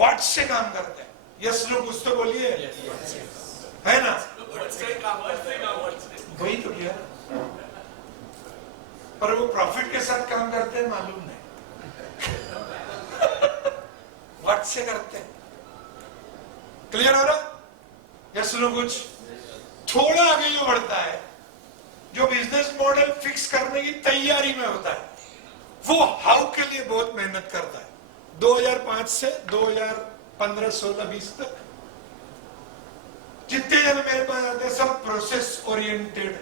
What से काम करते हैं। यस नो कुछ तो बोलिए, है ना? वही तो किया, पर वो प्रॉफिट के साथ काम करते हैं मालूम नहीं। व्हाट से करते हैं। क्लियर हो रहा? यस नो कुछ थोड़ा आगे जो बढ़ता है, जो बिजनेस मॉडल फिक्स करने की तैयारी में होता है, वो हाउ के लिए बहुत मेहनत करता है। 2005 से 2015, 16, 20 तक जितने जन मेरे पास आते हैं सब प्रोसेस ओरिएंटेड।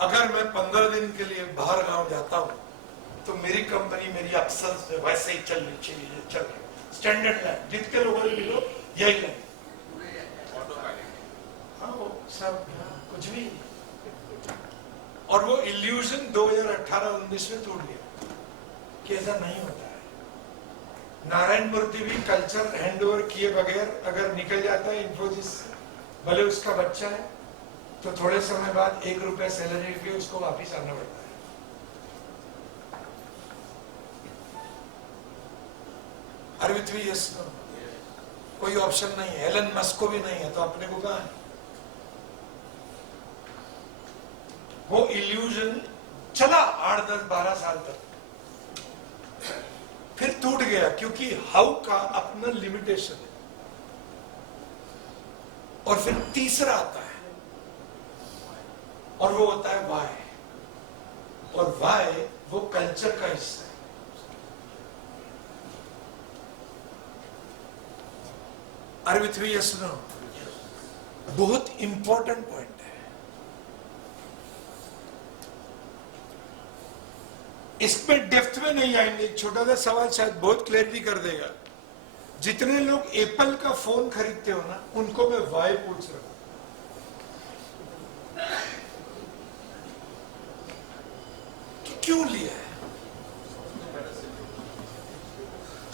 अगर मैं 15 दिन के लिए बाहर गांव जाता हूं तो मेरी कंपनी मेरी अक्सर वैसे ही चल रही स्टैंडर्ड लाइन। जितने लोगों ने मिलो यही लाइन, हाँ वो सब कुछ भी। और वो इल्यूजन 2018-19 में टूट गया कि ऐसा नहीं होता है। नारायण मूर्ति भी कल्चर हैंडओवर किए बगैर अगर निकल जाता है इन्फोसिस से, भले उसका बच्चा है, तो थोड़े समय बाद 1 रुपया सैलरी पे उसको वापिस आना पड़ता है। अरविंद भी यस नो, कोई ऑप्शन नहीं है। एलन मस्क को भी नहीं है, तो अपने को कहां है? वो इल्यूजन चला 8, 10, 12 साल तक, फिर टूट गया क्योंकि हाउ का अपना लिमिटेशन है। और फिर तीसरा आता है और वो होता है वाई। और वाई वो कल्चर का हिस्सा है। Are with me? Yes, no? बहुत इंपॉर्टेंट पॉइंट है। इसमें डेप्थ में नहीं आएंगे, एक छोटा सा सवाल शायद बहुत क्लैरिटी कर देगा। जितने लोग एप्पल का फोन खरीदते हो ना, उनको मैं वाई पूछ रहा हूं। कि क्यों लिया है?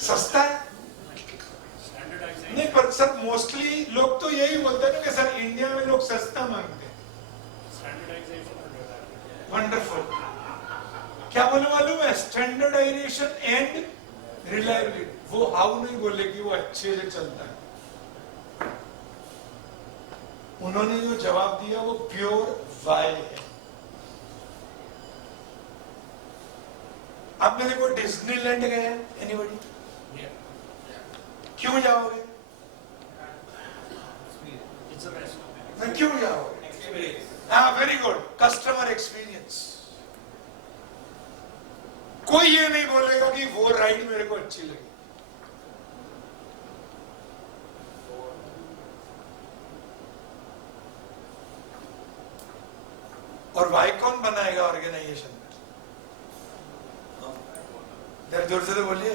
सस्ता है? नहीं, पर सर मोस्टली लोग तो यही बोलते हैं ना कि सर इंडिया में लोग सस्ता मांगते हैं। वंडरफुल। क्या बोले मालूम है? Standardisation and reliability. वो हाउ नहीं बोले कि वो अच्छे से चलता है। उन्होंने जो जवाब दिया वो प्योर वाई है। अब मेरे को डिज्नीलैंड गए हैं, एनीबॉडी? क्यों जाओगे? क्यों जाओगे? हाँ, वेरी गुड, कस्टमर एक्सपीरियंस। कोई ये नहीं बोलेगा कि वो राइड मेरे को अच्छी लगी। और वाई कौन बनाएगा ऑर्गेनाइजेशन में? जरा जोर से तो बोलिए,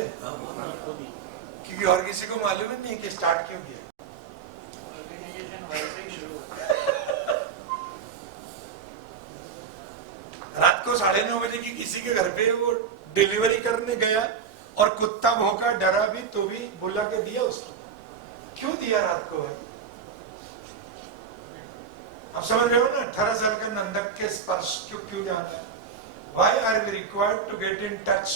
क्योंकि और किसी को मालूम ही नहीं कि स्टार्ट क्यों किया। रात को 9:30 बजे की किसी के घर पे वो डिलीवरी करने गया और कुत्ता भौंका, डरा भी, तो भी बुला के दिया उसको। क्यों दिया रात को भाई? आप समझ रहे हो ना? 18 साल का नंदक के स्पर्श क्यों जाना है? Why are we required to get in touch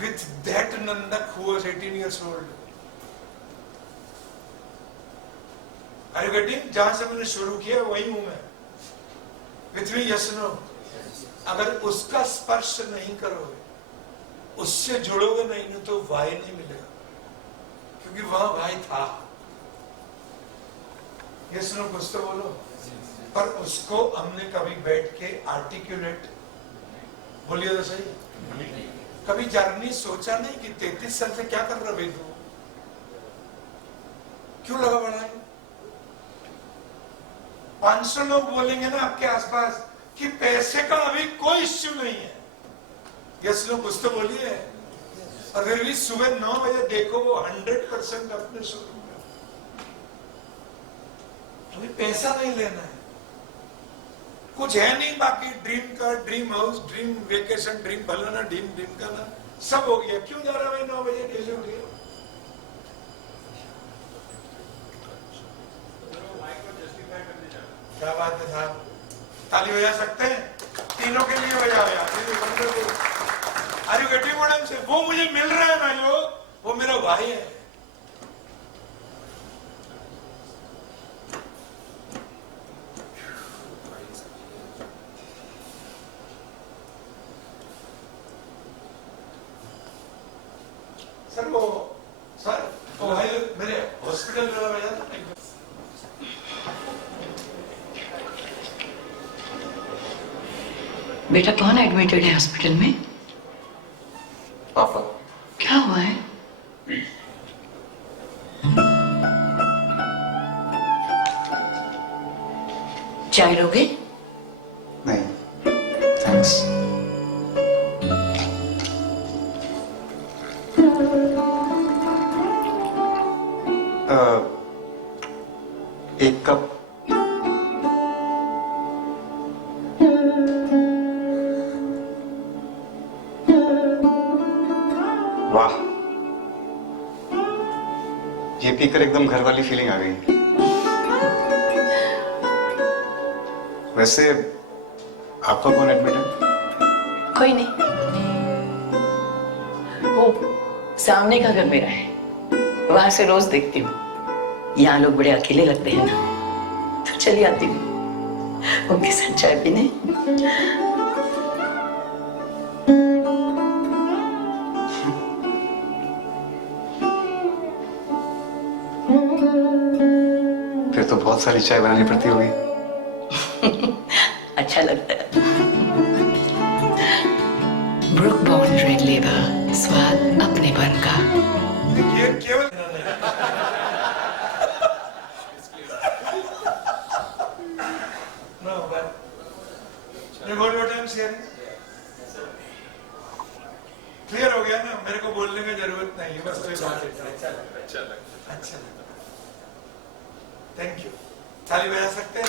with that Nandak who was 18 years old? Are you getting? जहां से मैंने शुरू किया वही हूं मैं। With me, yes, no? अगर उसका स्पर्श नहीं करोगे, उससे जुड़ोगे नहीं ना, तो वाई नहीं मिलेगा, क्योंकि वहां वाई था। यस नो कुछ तो बोलो। पर उसको हमने कभी बैठ के आर्टिकुलेट, बोलिए तो सही, कभी जर्नी सोचा नहीं कि 33 साल से क्या कर रहा है तू? क्यों लगा बड़ा है? 500 लोग बोलेंगे ना आपके आसपास कि पैसे का अभी कोई इश्यू नहीं है। यस नो कुछ तो बोलिए। और फिर भी सुबह 9 बजे देखो वो 100% अपने शुरू में, अभी पैसा नहीं लेना है, कुछ है नहीं बाकी। Dream car, dream house, dream vacation, dream फलाना, ड्रीम का ना, सब हो गया। क्यों जा रहा है 9 बजे डेली उठ गया? क्या बात है साहब, ताली बजा सकते हैं? तीनों के लिए बजाओ यार। Are you getting what I am saying? वो मुझे मिल रहा है भाइयों, वो मेरा भाई है। सर वो भाई मेरे हॉस्पिटल वाला भैया था। बेटा कौन एडमिटेड है हॉस्पिटल में? पापा। क्या हुआ है? चाय लोगे? नहीं, थैंक्स। एक कप। वाह, ये पीकर एकदम घर वाली फीलिंग आ गई। वैसे आपका कौन एडमिट है? कोई नहीं, वो सामने का घर मेरा है, वहां से रोज देखती हूँ। यहाँ लोग बड़े अकेले लगते हैं ना, तो चली आती हूँ उनके साथ चाय पीने। फिर तो बहुत सारी चाय बनानी पड़ती होगी। अच्छा लगता है। ब्रुक बॉर्न रेड लेबल, स्वाद अपने बन का। ये केवल no, but you got what I'm saying? Clear हो गया ना? मेरे को बोलने की जरूरत नहीं है, बस कोई बात है। अच्छा लगा। Thank you. ताली बजा सकते हैं?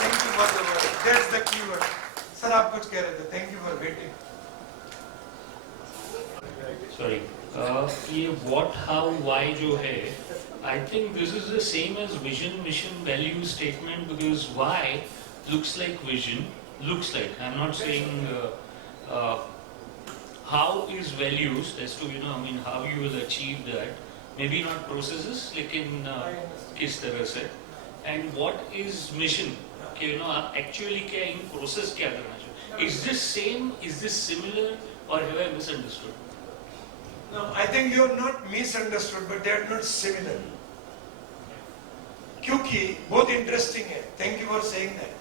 Thank you for the word, that's the keyword. Sir आप कुछ कह रहे थे? Thank you for waiting. Sorry, ये व्हाट हाउ व्हाई जो है, I think this is the same as vision, mission, value statement, because why looks like vision, looks like. I'm not saying how is values as to, I mean, how you will achieve that. Maybe not processes, लेकिन किस तरह से. And what is mission? कि actually क्या in process क्या करना चाहिए? Is this same? Is this similar? Or have I misunderstood? No, I think you are not misunderstood, but they are not similar. क्योंकि बहुत इंटरेस्टिंग है। Thank you for saying that.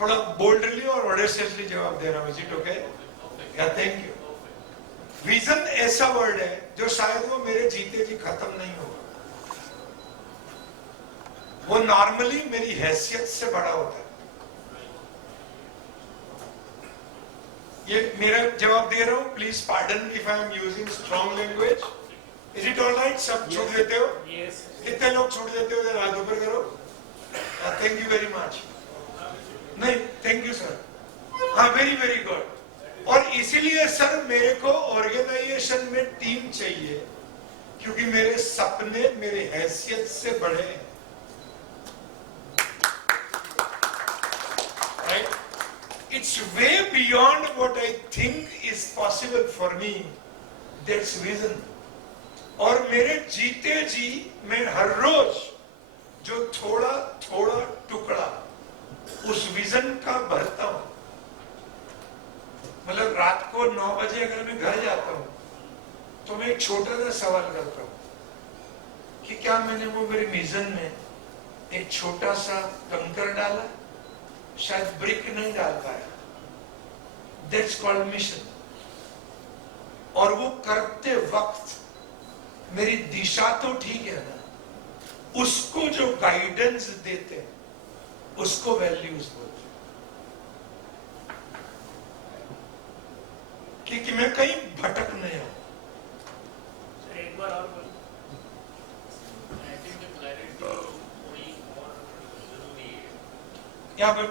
थोड़ा boldly और ऑडेसियसली जवाब दे रहा हूँ। Is it okay? या thank you. Vision ऐसा वर्ड है जो शायद वो मेरे जीते जी खत्म नहीं होगा। वो नॉर्मली मेरी हैसियत से बड़ा होता है। ये मेरा जवाब दे रहा हूँ। Please pardon if I am using strong language. Is it alright? सब छूट देते हो? Yes. कितने लोग छोड़ देते हो? जरा हाथ ऊपर करो। Thank you very much. नहीं, थैंक यू सर। हाँ, वेरी वेरी गुड। और इसीलिए सर मेरे को ऑर्गेनाइजेशन में टीम चाहिए, क्योंकि मेरे सपने मेरे हैसियत से बड़े हैं। Right? It's way beyond what I think is possible for me. That's vision. और मेरे जीते जी मैं हर रोज जो थोड़ा थोड़ा टुकड़ा उस विजन का भरता हूं। मतलब रात को 9 बजे अगर मैं घर जाता हूं तो मैं एक छोटा सा सवाल करता हूं कि क्या मैंने वो मेरे विजन में एक छोटा सा कंकर डाला? शायद ब्रिक नहीं डाल पाया। That's called mission. और वो करते वक्त मेरी दिशा तो ठीक है ना, उसको जो गाइडेंस देते हैं उसको वैल्यूज बोलते हैं। क्योंकि मैं कहीं भटक नहीं हूं। एक बार और बोल। I think the clarity थोड़ी और जरूरी है। यहाँ पर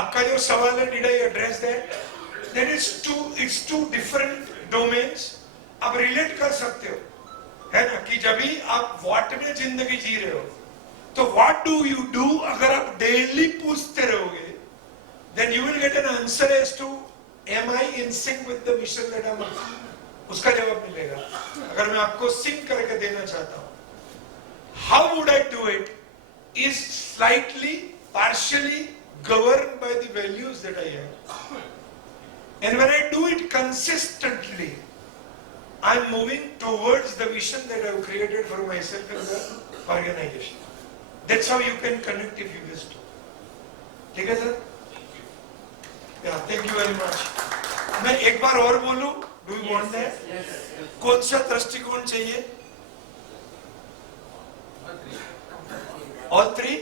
आपका जो सवाल है, did I address that? That is it's two different domains. आप रिलेट कर सकते हो, है ना? कि जब भी आप व्हाट में जिंदगी जी रहे हो तो व्हाट डू यू डू, अगर आप डेली पूछते रहोगे then you will get an answer as to am I in sync with the mission that I am. उसका जवाब मिलेगा। अगर मैं आपको सिंक करके देना चाहता हूं, how would I do it is slightly partially governed by the values that I have. And when I do it consistently, I'm moving towards the vision that I've created for myself and the organization. That's how you can connect if you wish to. ठीक है sir? Yeah, thank you very much. मैं एक बार और बोलूं? Do you want that? कौन सा दृष्टिकोण चाहिए? All three?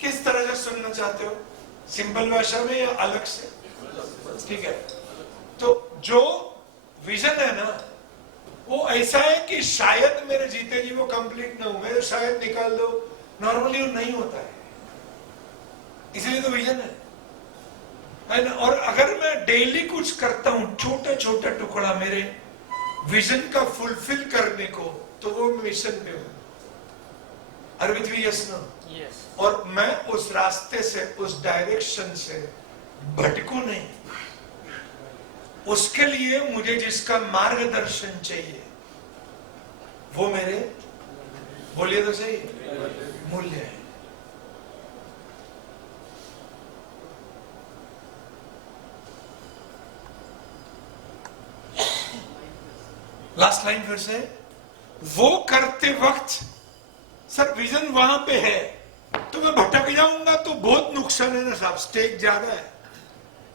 किस तरह से सुनना चाहते हो? सिंपल भाषा में या अलग से? ठीक है। तो जो विजन है ना, वो ऐसा है कि शायद मेरे जीते जी वो कंप्लीट ना हो, मैं शायद निकाल दो, नॉर्मली वो नहीं होता है, इसलिए तो विजन है ना। और अगर मैं डेली कुछ करता हूं, छोटा छोटा टुकड़ा मेरे विजन का फुलफिल करने को, तो वो मिशन पे हूं। अरविंद भी यस ना? और मैं उस रास्ते से, उस डायरेक्शन से भटकू नहीं, उसके लिए मुझे जिसका मार्गदर्शन चाहिए वो मेरे, बोलिए तो सही, मूल्य है। लास्ट लाइन फिर से, वो करते वक्त सर विजन वहां पे है तो मैं भटक जाऊंगा तो बहुत नुकसान है ना साहब, स्टेक ज्यादा है।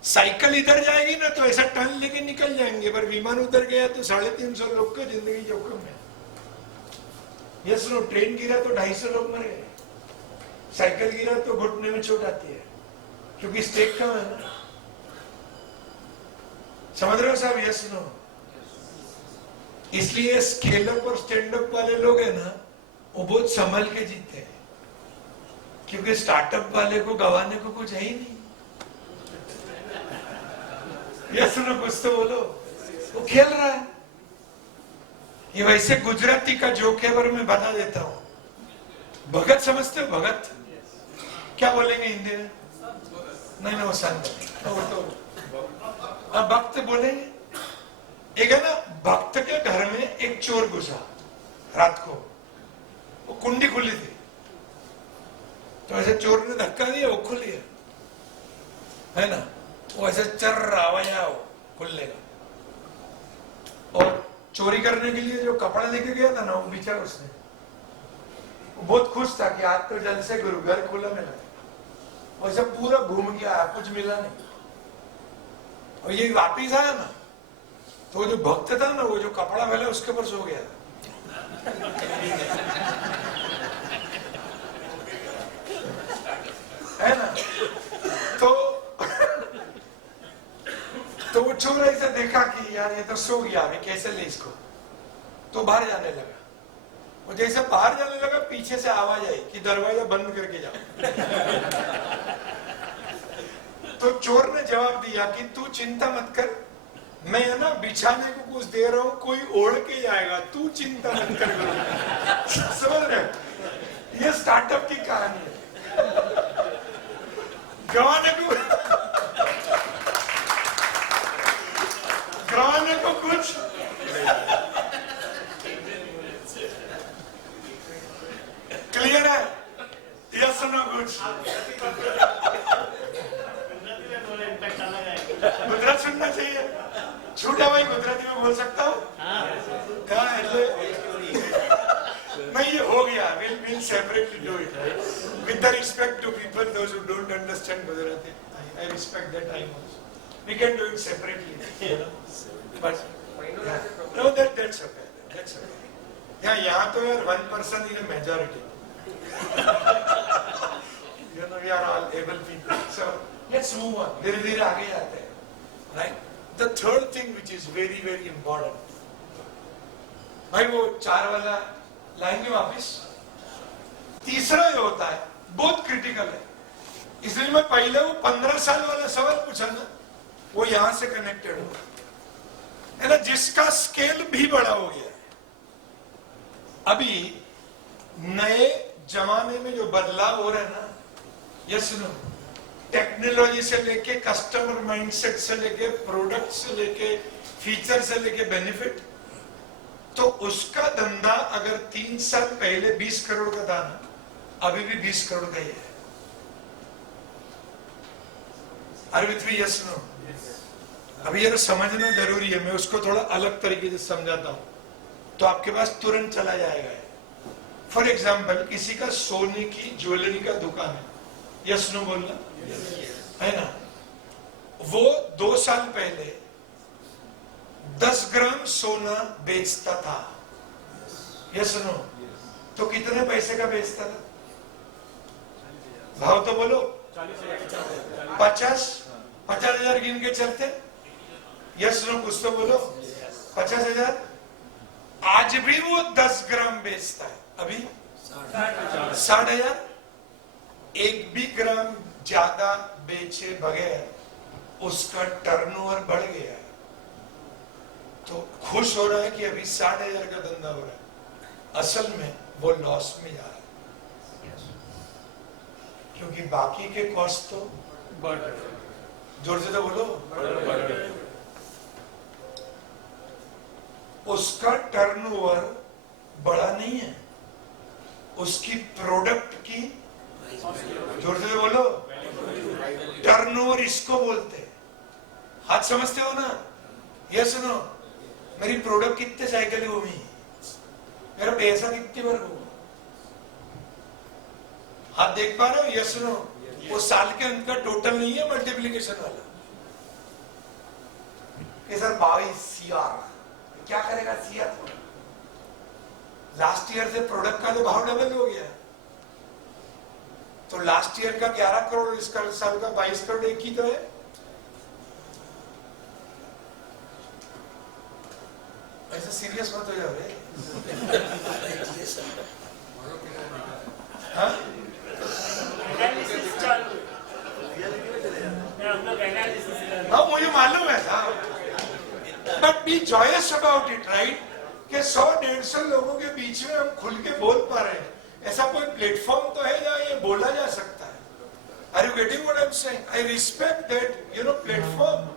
साइकिल इधर जाएगी ना तो ऐसा टर्न लेके निकल जाएंगे, पर विमान उधर गया तो 350 लोग की जिंदगी जोखिम है। यस नो, ट्रेन गिरा तो 250 लोग मर गए, साइकिल गिरा तो घुटने में चोट आती है, क्योंकि स्टेक कम है ना। समझ रहे हो साहब? Yes no? इसलिए स्केल अप और स्टैंड अप वाले लोग है ना, वो बहुत संभल के जीते हैं, क्योंकि स्टार्टअप वाले को गवाने को कुछ है ही नहीं। ये सुनो, कुछ तो बोलो, वो खेल रहा है। ये वैसे गुजराती का जोक है, पर मैं बता देता हूं। भगत समझते हो? भगत क्या बोलेंगे हिंदी में? नहीं, वो संत, तो भक्त बोलेंगे। एक है ना, भक्त के घर में एक चोर घुसा रात को, वो कुंडी खुली थी, तो ऐसे चोर ने धक्का दिया, वो खुल गया, है ना। वो ऐसे चर आवाया खुलने का, और चोरी करने के लिए जो कपड़ा लेके गया था ना, वो बेचा उसने। वो बहुत खुश था कि आज तो जल से गुरु घर खुला मिला। वैसे पूरा घूम गया, कुछ मिला नहीं, और ये वापिस आया ना, तो वो जो भक्त था ना, वो जो कपड़ा मिला उसके ऊपर सो गया। है ना। तो वो चोर ऐसे देखा कि यार ये तो सो गया, अभी कैसे ले इसको, तो बाहर जाने लगा। वो जैसे बाहर जाने लगा, पीछे से आवाज आई कि दरवाजा बंद करके जाओ। तो चोर ने जवाब दिया कि तू चिंता मत कर, मैं है ना बिछाने को कुछ दे रहा हूं, कोई ओढ़ के जाएगा, तू चिंता मत कर। समझ रहे? ये स्टार्टअप की कहानी है। गवाने को कुछ क्लियर है? Yes no? कुछ गुजरात सुनना चाहिए। छूटा भाई, गुजराती में बोल सकता हूँ? कहाँ है? नहीं, ये हो गया। We'll separately do it, right? With the respect to people, those who don't understand Gujarati, I respect that time also. We can do it separately, you know. But yeah. No, that's okay. That's okay. Yeah, यहाँ तो यार 1% is a majority. You know, we are all able people. So let's move on. धीरे धीरे आगे जाते हैं, right? The third thing which is very very important. भाई वो 4 वाला लाएंगे वापिस। तीसरा जो होता है बहुत क्रिटिकल है, इसलिए मैं पहले वो 15 साल वाला सवाल पूछा ना, वो यहां से कनेक्टेड हो, है ना, जिसका स्केल भी बड़ा हो गया है। अभी नए जमाने में जो बदलाव हो रहा है ना, ये सुनो, टेक्नोलॉजी से लेके, कस्टमर माइंडसेट से लेके, प्रोडक्ट से लेके, फीचर से लेके बेनिफिट, उसका धंधा अगर 3 साल पहले 20 करोड़ का था ना, अभी भी 20 करोड़ का ही है। Are you with me? Yes, no? अभी ये समझना जरूरी है, मैं उसको थोड़ा अलग तरीके से समझाता हूं तो आपके पास तुरंत चला जाएगा। फॉर एग्जाम्पल, किसी का सोने की ज्वेलरी का दुकान है, यस नो बोलना, है ना? वो 2 साल पहले 10 ग्राम सोना बेचता था, यस नो? तो कितने पैसे का बेचता था? भाव तो बोलो। 50,000 गिन के चलते, यस नो? कुछ तो बोलो। 50,000। आज भी वो 10 ग्राम बेचता है, अभी 60,000। एक भी ग्राम ज्यादा बेचे बगैर उसका टर्नओवर बढ़ गया है, तो खुश हो रहा है कि अभी 60,000 का धंधा हो रहा है। असल में वो लॉस में जा रहा है, क्योंकि बाकी के कॉस्ट तो बढ़ रहे। जोर से तो बोलो। उसका टर्नओवर बड़ा नहीं है, उसकी प्रोडक्ट की, जोर से तो बोलो, टर्नओवर इसको बोलते हैं। हाथ समझते हो ना? ये सुनो, मेरी प्रोडक्ट कितने साइकिल घूमी, मेरा पैसा कितनी बार घूमा, हाथ देख पा रहे हो? ये सुनो, वो साल के अंत का टोटल नहीं है, मल्टीप्लीकेशन वाला। ये सर 22 CR, क्या करेगा CR? लास्ट ईयर से प्रोडक्ट का तो भाव डबल हो गया, तो लास्ट ईयर का 11 करोड़, इस साल का 22 करोड़, एक ही तो है। ऐसा सीरियस मत हो जाओ रे। हाँ? हाँ, मुझे मालूम है था, but be joyous about it, right? कि 100-150 लोगों के बीच में हम खुल के बोल पा रहे हैं। ऐसा कोई प्लेटफॉर्म तो है जहां ये बोला जा सकता है। Are you getting what I am saying? I respect that, platform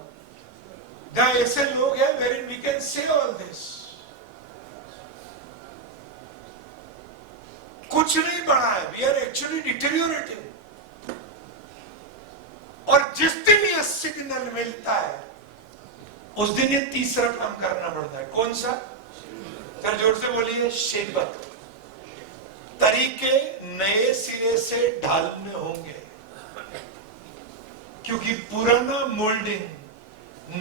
जहां ऐसे लोग हैं where we can say all this. कुछ नहीं बढ़ा है, वी आर एक्चुअली डिटेरियोरेटिंग। और जिस दिन ये सिग्नल मिलता है उस दिन ये तीसरा काम करना पड़ता है। कौन सा? कर जोर से बोलिए। Shape up. तरीके नए सिरे से ढालने होंगे, क्योंकि पुराना मोल्डिंग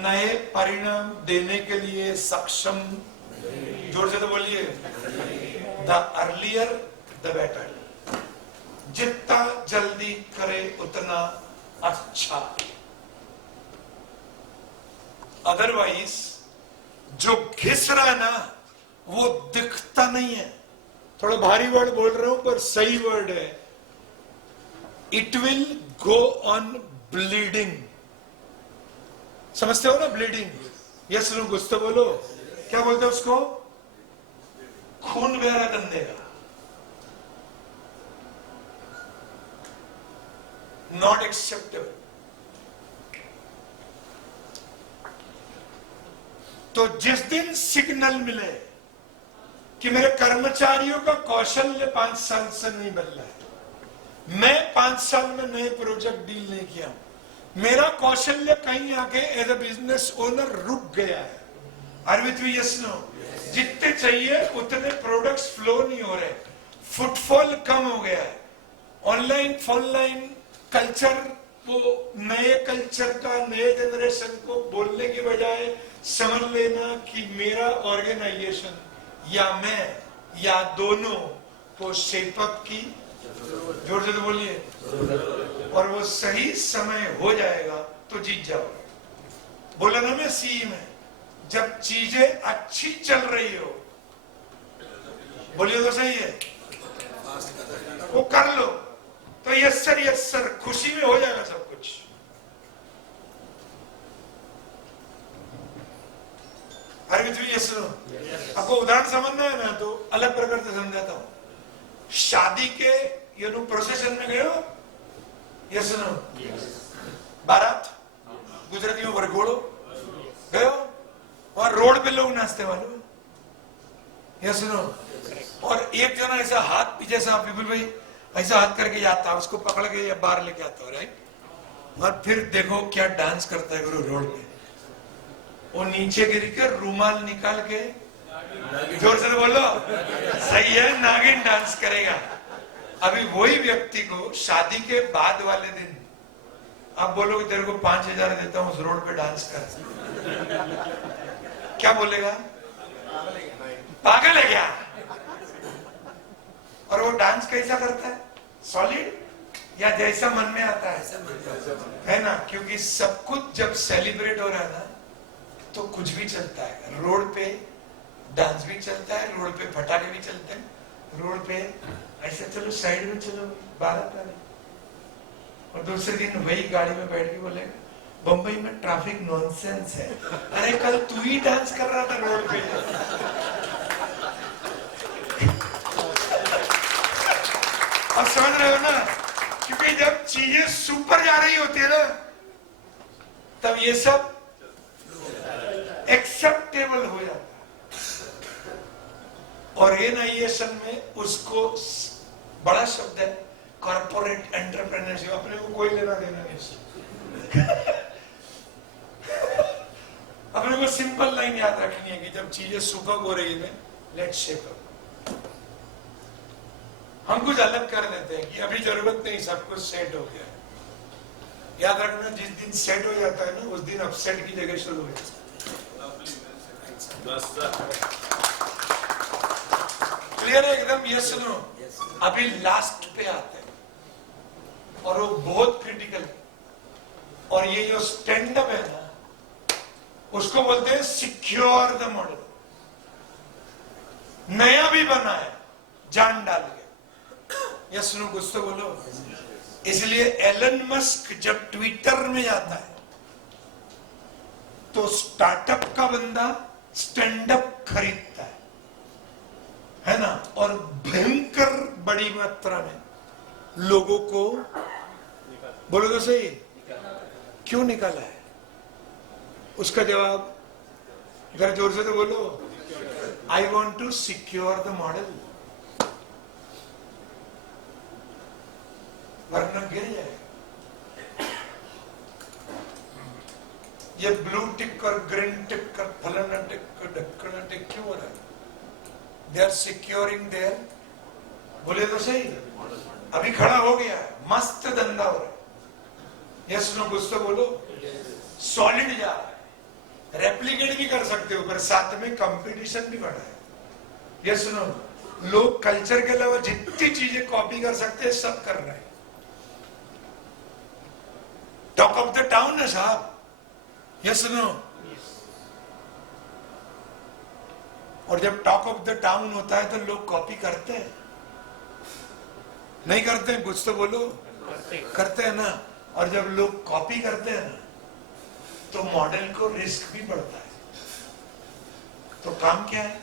नए परिणाम देने के लिए सक्षम, जोर से तो बोलिए, द अर्लियर द बेटर। जितना जल्दी करे उतना अच्छा। अदरवाइज जो घिस रहा है ना वो दिखता नहीं है। थोड़ा भारी वर्ड बोल रहा हूं पर सही वर्ड है। It will go on bleeding. समझते हो ना ब्लीडिंग? Yes no? कुछ तो बोलो। क्या बोलते हैं उसको? खून बह रहा धंधे का। Not acceptable. तो जिस दिन सिग्नल मिले कि मेरे कर्मचारियों का कौशल्य 5 साल से नहीं बदला है, मैं 5 साल में नए प्रोजेक्ट डील नहीं किया, मेरा कौशल्य कहीं आके एज अ बिजनेस ओनर रुक गया है। Are with me? Yes no? जितने चाहिए उतने प्रोडक्ट्स फ्लो नहीं हो रहे, फुटफॉल कम हो गया है। ऑनलाइन फॉनलाइन कल्चर, वो नए कल्चर का नए जनरेशन को बोलने की बजाय समझ लेना कि मेरा ऑर्गेनाइजेशन या मैं या दोनों को शेप अप की, जोर से तो बोलिए, और वो सही समय हो जाएगा तो जीत जाओ। बोला ना मैं सी में, जब चीजें अच्छी चल रही हो, बोलिए तो सही है, वो कर लो तो यस सर खुशी में हो जाएगा सब कुछ। Yes no? आपको उदाहरण समझना है ना तो अलग प्रकार से समझाता हूं। शादी के प्रोसेशन में गए हो? Yes no? बारात, गुजराती में वरघोड़ो गए हो? वहां रोड पे लोग नाचते मालूम है? या सुनो, और एक जो ना ऐसा हाथ पीछे से विपुल भाई ऐसा हाथ करके जाता है, उसको पकड़ के या बाहर लेके आता है, राइट? और फिर देखो क्या डांस करता है गुरु रोड पे। वो नीचे गिर के रूमाल निकाल के, जोर से बोलो, सही है, नागिन डांस करेगा। अभी वही व्यक्ति को शादी के बाद वाले दिन आप बोलोगे तेरे को 5,000 देता हूं, उस रोड पे डांस कर, क्या बोलेगा? पागल है क्या? और वो डांस कैसा करता है? सॉलिड या जैसा मन में आता है ना? क्योंकि सब कुछ जब सेलिब्रेट हो रहा है ना, तो कुछ भी चलता है। रोड पे डांस भी चलता है, रोड पे फटाके भी चलते हैं, रोड पे ऐसे चलो साइड में चलो, बारात वाले, और दूसरे दिन वही गाड़ी में बैठ के बोलेगा बंबई में ट्रैफिक नॉनसेंस है। अरे कल तू ही डांस कर रहा था रोड पे। और समझ रहे हो ना, क्योंकि जब चीजें सुपर जा रही होती है ना, तब ये सब एक्सेप्टेबल हो जाता है। ऑर्गेनाइजेशन में उसको बड़ा शब्द है कॉर्पोरेट एंटरप्रेन्योरशिप, अपने को कोई लेना देना नहीं। अपने को सिंपल लाइन याद रखनी है कि जब चीजें सुपर हो रही है, लेट्स शेक अप। हम कुछ अलग कर देते हैं कि अभी जरूरत नहीं, सब कुछ सेट हो गया। याद रखना, जिस दिन सेट हो जाता है ना, उस दिन अपसेट की जगह शुरू हो जाती है। क्लियर है एकदम? ये सुनो, अभी लास्ट पे आते हैं और वो बहुत क्रिटिकल है। और ये जो स्टैंड अप है ना, उसको बोलते हैं सिक्योर द मॉडल। नया भी बना है जान डाल के। या सुनो, कुछ तो बोलो। इसलिए एलन मस्क जब ट्विटर में जाता है तो स्टार्टअप का बंदा स्टैंड अप खरीदता है ना? और भयंकर बड़ी मात्रा में लोगों को, बोलो तो सही, क्यों निकाला है? उसका जवाब जरा जोर से तो बोलो, I want to secure the model, वरना गिर जाएगा। ये ब्लू टिक और ग्रीन टिक और फलाना टिक और ढक्कना टिक क्यों हो रहा है? दे आर सिक्योरिंग देयर, बोले तो सही, अभी खड़ा हो गया, मस्त धंधा हो रहा है। यस नो, कुछ तो बोलो। सॉलिड जा रहा है, रेप्लिकेट भी कर सकते हो, पर साथ में कंपटीशन भी बढ़ा है। यस नो, लोग कल्चर के अलावा जितनी चीजें कॉपी कर सकते हैं सब कर रहे हैं। टॉक ऑफ द टाउन है साहब। यस नो, और जब टॉक ऑफ द टाउन होता है तो लोग कॉपी करते हैं, नहीं करते हैं? कुछ तो बोलो। करते हैं ना। और जब लोग कॉपी करते हैं ना, तो मॉडल को रिस्क भी बढ़ता है। तो काम क्या है?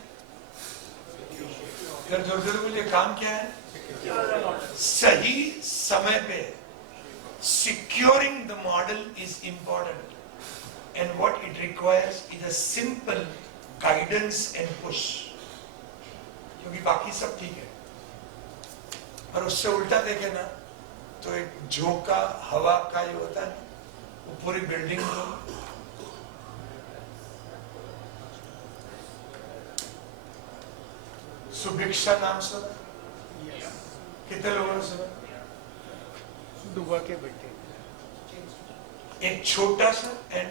जोर जोर बोलिए, काम क्या है? सही समय पे securing the model is important, and what it requires is a simple guidance and push, क्योंकि बाकी सब ठीक है। और उससे उल्टा देखे ना, तो एक झोंका हवा का जो होता है ना, वो पूरी बिल्डिंग को सुभिक्षा नाम सुना? कितने लोगों ने सुना? दुआ के बेटे, एक छोटा सा एंड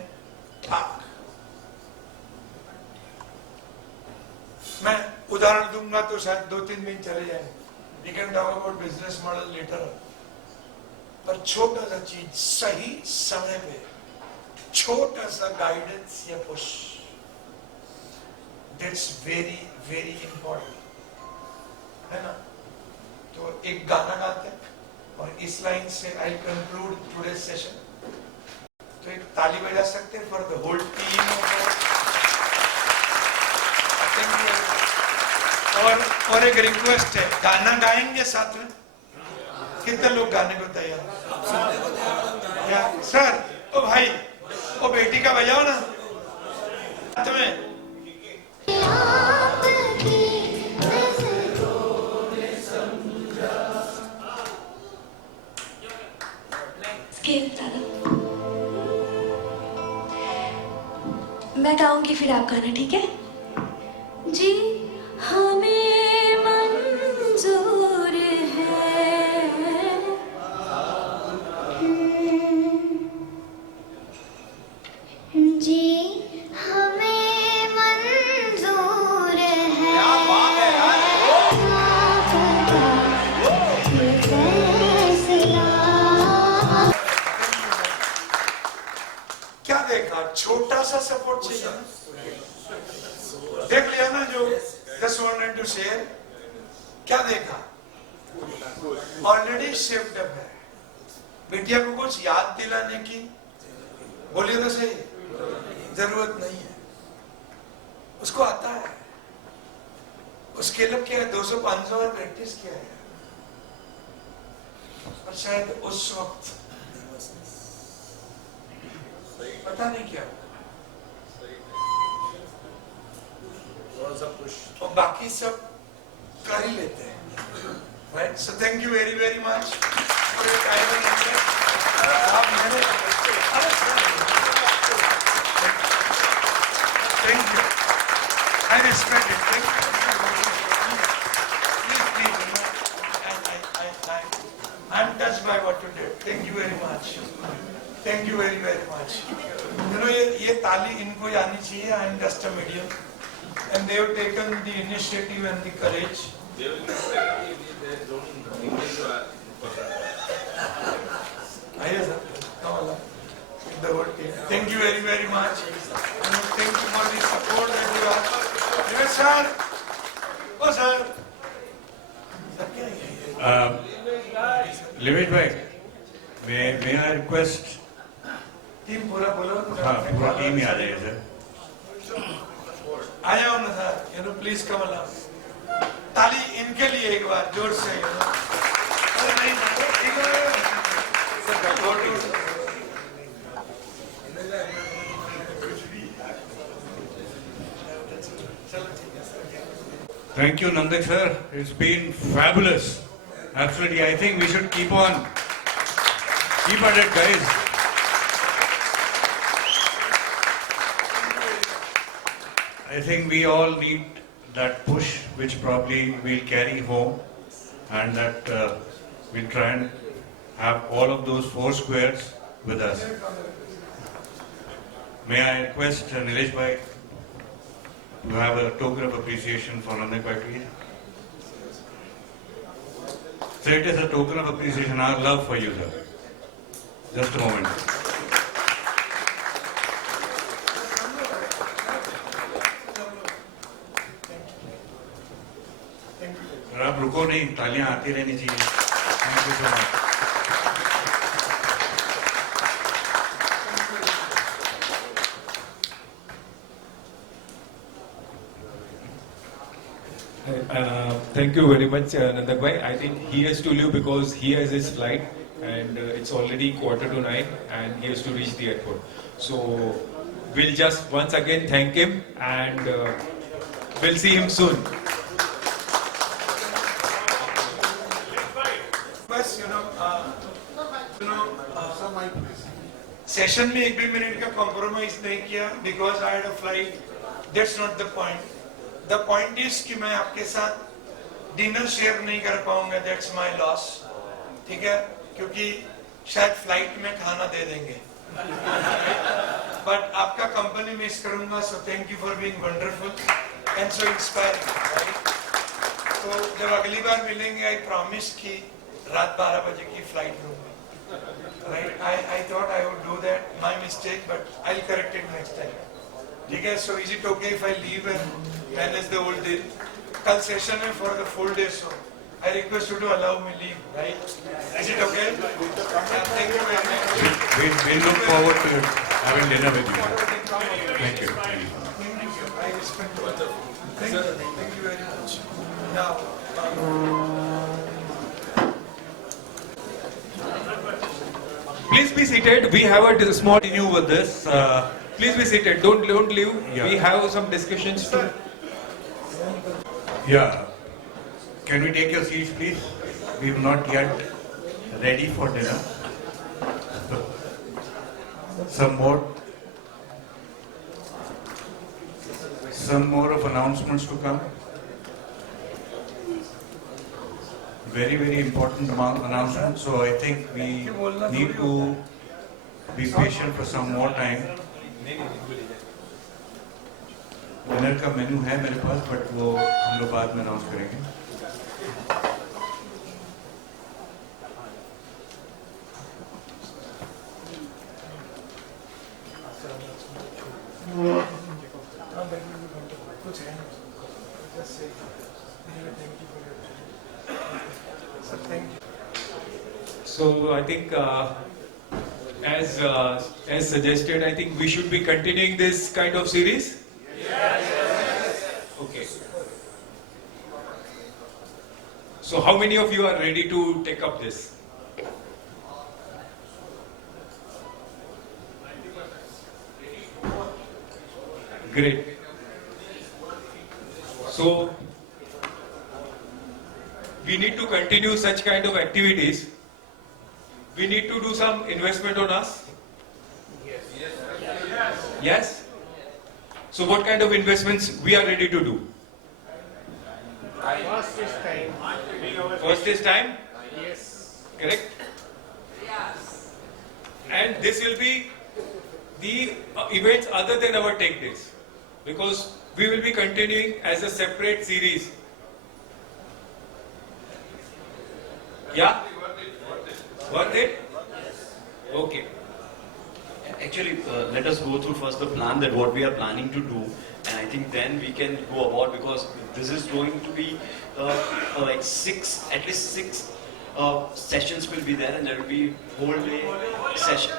ठाक। मैं उदाहरण दूंगा तो शायद 2-3 दिन चले जाएंगे। We can talk about business model later. पर छोटा सा चीज सही समय पे, छोटा सा गाइडेंस या push, that's very very important, है ना? तो एक गाना गाते हैं और इस लाइन से आई कंक्लूड टुडे सेशन। तो एक ताली बजा सकते हैं फॉर द होल टीम। और एक रिक्वेस्ट है, गाना गाएंगे साथ में? कितने लोग गाने को तैयार हैं? सर, ओ भाई, ओ बेटी का बजाओ ना साथ में। आप गाना, ठीक है? जी हमें मंजूर है, जी हमें मंजूर है, ये फैसला। क्या देखा? छोटा सा सपोर्ट चाहिए। देख लिया ना जो just wanted to share। क्या देखा? ऑलरेडी शेप्ड अप है। बिटिया को कुछ याद दिलाने की बोलिए तो सही, जरूरत नहीं है। उसको आता है। उसके लिए क्या है, 200-500 बार प्रैक्टिस किया है। और शायद उस वक्त पता नहीं क्या और बाकी सब कर ही लेते हैं, right? So thank you very very much for your time and interest. आप मेरे thank you, I respect it, thank you. I am touched by what you did, thank you very much, thank you very very much. You know ये ताली इनको ही आनी चाहिए। I am just a medium and they have taken the initiative and the courage. Yes, sir. Come along. The whole team. Thank you very very much. And thank you for the support that you have. Yes, sir. Oh, sir. Sir, क्या है? लिविट भाई, may I request? Team पूरा बोलो। हाँ, पूरा team ही आ जाए sir. आ जाओ ना sir, you know please come along. ताली इनके लिए एक बार जोर से, यू नो। अरे नहीं ठीक है Thank you, Nandak sir. It's been fabulous. Absolutely, I think we should keep at it, guys. I think we all need that push, which probably we'll carry home, and that we'll try and have all of those 4 squares with us. May I request Nilesh bhai to have a token of appreciation for Nandak bhai, please? So it is a token of appreciation, our love for you, sir. Just a moment. आप रुको नहीं, तालियां आती रहनी चाहिए। Thank you so much. Thank you very much, Nandak bhai. I think he has to leave because he has his flight and it's already 8:45 and he has to reach the airport. So we'll just once again thank him and we'll see him soon. बस session में एक भी minute का compromise नहीं किया because I had a flight. That's not the point. The point is कि मैं आपके साथ डिनर शेयर नहीं कर पाऊंगा, दैट्स माय लॉस। ठीक है, क्योंकि शायद फ्लाइट में खाना दे देंगे बट आपका कंपनी मिस करूंगा। So thank you for being wonderful and so inspiring. तो जब अगली बार मिलेंगे आई प्रॉमिस कि रात 12 बजे की फ्लाइट होगी। Right? I thought I would do that. My mistake, but I'll correct it next time. ठीक है? So is it okay if I leave and manage the whole deal? कल session है for the full day, so I request you to allow me leave. Right? Is it okay? Thank you very much. We look forward to having dinner with you. Thank you. Thank you. I respect you. Thank you. Thank you very much. Now. Please be seated. We have a small continue with this. Please be seated. Don't leave. Yeah. We have some discussions to. Yeah. Can we take your seats, please? We're not yet ready for dinner. Some more. some more of announcements to come. Very, very important announcement. So I think we need to be patient for some more time. Dinner का menu है मेरे पास, but वो हम लोग बाद में announce करेंगे. कुछ है नहीं, just say thank you for your sir, thank you. So I think, as suggested, I think we should be continuing this kind of series. Yes. Okay. So how many of you are ready to take up this? Great. So we need to continue such kind of activities. We need to do some investment on us. Yes. So what kind of investments we are ready to do? First is time. First is time. Yes. Correct? And this will be the events other than our tech days, because we will be continuing as a separate series. Yeah? Worth it? Okay. Actually, let us go through first the plan, that what we are planning to do, and I think then we can go about, because this is going to be like at least six sessions will be there, and there will be whole day session.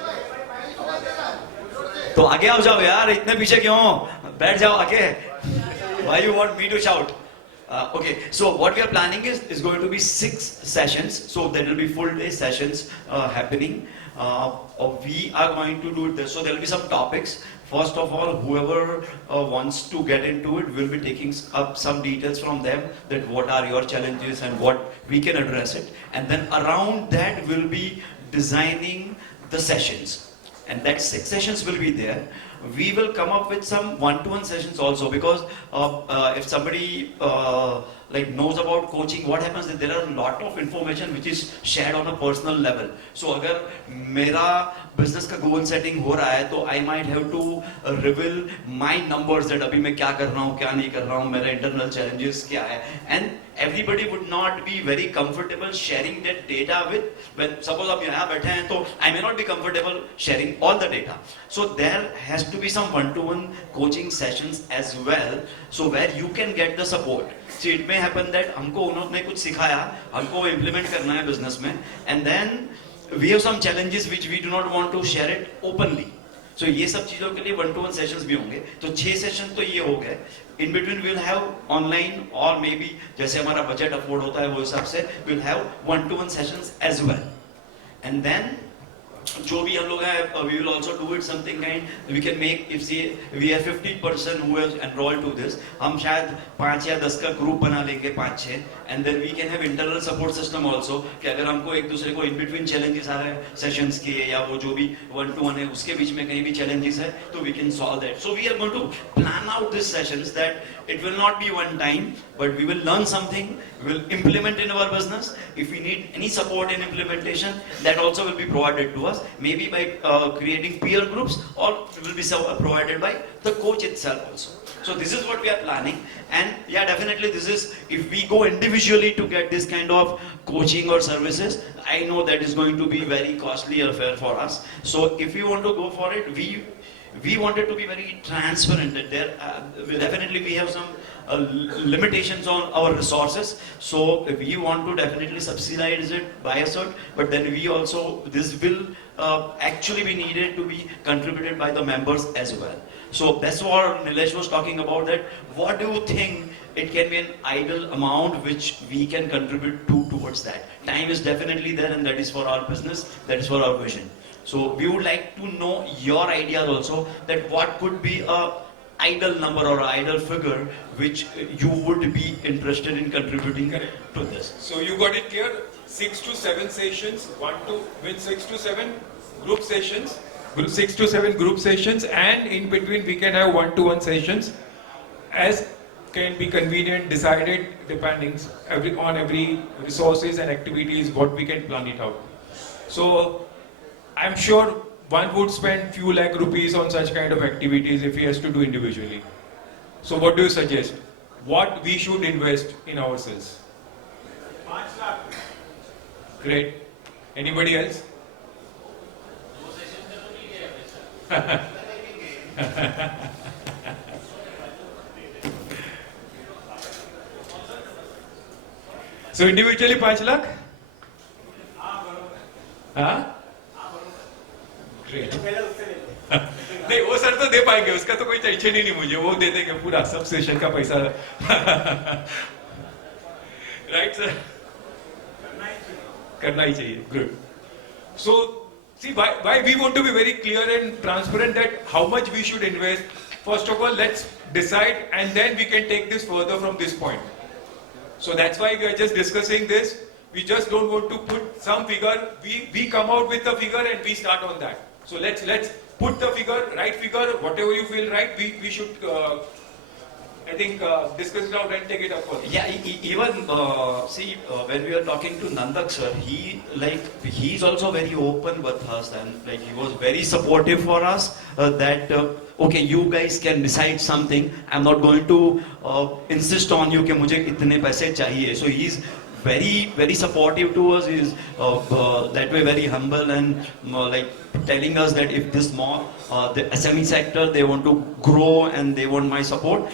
तो आगे आओ जाओ यार, इतने पीछे क्यों? बैठ जाओ आगे. Why you want me to shout? Okay, so what we are planning is going to be 6 sessions. So there will be full day sessions happening. We are going to do this. So there will be some topics. First of all, whoever wants to get into it will be taking up some details from them, that what are your challenges and what we can address it. And then around that we'll be designing the sessions. And that 6 sessions will be there. We will come up with some one-to-one sessions also, because if somebody like knows about coaching, what happens is there are a lot of information which is shared on a personal level. So अगर मेरा business का goal setting हो रहा है, तो I might have to reveal my numbers, that अभी मैं क्या कर रहा हूँ, क्या नहीं कर रहा हूँ, मेरा internal challenges क्या है, and everybody would not be very comfortable sharing that data with, when suppose आप यहाँ बैठे हैं, तो I may not be comfortable sharing all the data. So there has to be some one-to-one coaching sessions as well, so where you can get the support. So it may happen that हमको उन्होंने कुछ सिखाया, हमको implement करना है business में, and then we have some challenges which we do not want to share it openly. So ये सब चीजों के लिए one-to-one sessions भी होंगे. तो 6 session तो ये हो गए. In between we'll have online, or maybe जैसे हमारा budget afford होता है वो हिसाब से we'll have one-to-one sessions as well. And then जो भी हम लोग हैं, we will also do it something kind. We can make, if see we have 50% who have enrolled to this, हम शायद 5 या 10 का group बना लेंगे, 5-6, and then we can have internal support system also, कि अगर हमको एक दूसरे को in between challenges आ रहे हैं sessions के, या वो जो भी one-to-one है उसके बीच में कहीं भी challenges है, तो we can solve that. So we are going to plan out these sessions that it will not be one time, but we will learn something, we will implement in our business. If we need any support in implementation, that also will be provided to us, maybe by creating peer groups, or will be provided by the coach itself also. So this is what we are planning, and yeah, definitely this is, if we go individually to get this kind of coaching or services, I know that is going to be very costly affair for us. So if you want to go for it, we wanted to be very transparent that there definitely we have some limitations on our resources, so we want to definitely subsidize it by a sort, but then we also, this will actually be needed to be contributed by the members as well. So that's what Nilesh was talking about, that what do you think it can be an ideal amount which we can contribute towards that. Time is definitely there, and that is for our business, that is for our vision. So we would like to know your ideas also, that what could be a ideal number or ideal figure which you would be interested in contributing to this. So you got it clear? 6 to 7 sessions, 6 to 7 group sessions, 6 to 7 group sessions, and in between we can have one-to-one sessions. as can be convenient, decided depending on every resources and activities what we can plan it out. So I'm sure one would spend few lakh rupees on such kind of activities if he has to do individually. So what do you suggest? What we should invest in ourselves? 5 lakh. Great. Anybody else? So individually 5 lakh? हाँ? Great. नहीं वो sir तो दे पाएंगे, उसका तो कोई tension ही नहीं मुझे, वो दे देंगे पूरा सब सेशन का पैसा. Right sir? करना ही चाहिए. Good. So see why we want to be very clear and transparent that how much we should invest. First of all, let's decide and then we can take this further from this point. So that's why we are just discussing this. We just don't want to put some figure. We come out with the figure and we start on that. So let's put the figure, right figure, whatever you feel right. We should I think discuss it out and take it up further. Yeah, even when we are talking to Nandak sir, he's also very open with us and like he was very supportive for us that okay, you guys can decide something. I'm not going to insist on you कि मुझे इतने पैसे चाहिए. So he's very supportive to us. He's that way very humble and like telling us that if this more the SME sector they want to grow and they want my support.